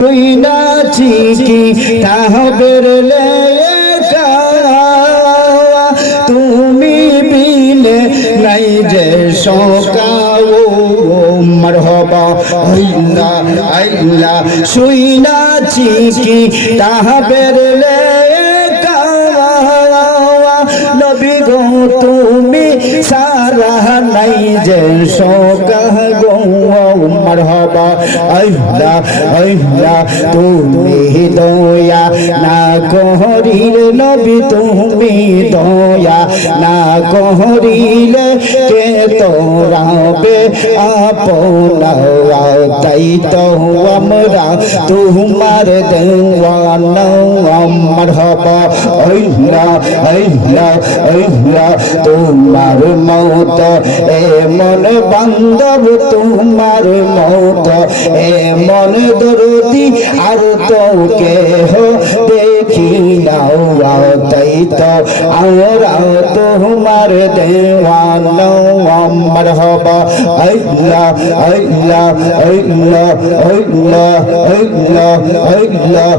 নাচি কি তাহবের লেখা তুমি বিলে নাই যে সকাও মারহাবা আল্লাহ আল্লাহ শুই নাচি কি তাহবের লেখা নবী গো তুমি সারা নাই যে সকাহ গো মারহাবা আল্লাহ আল্লাহ তুমি দয়া না করিলে নবী তুমি দয়া না করিলে কে তোরাবে আপনা তাই তো আমরা তোমার দেওয়ানা মারহাবা আল্লাহ আল্লাহ আল্লাহ তোমার মত এমন বান্ধব তোমার মত এমন দরদি আর তো কেহ দেখি নাও তাই তো আমরা তোমার দেওয়ানা মারহাবা আল্লাহ আল্লাহ আল্লাহ আল্লাহ আল্লাহ আল্লাহ আল্লাহ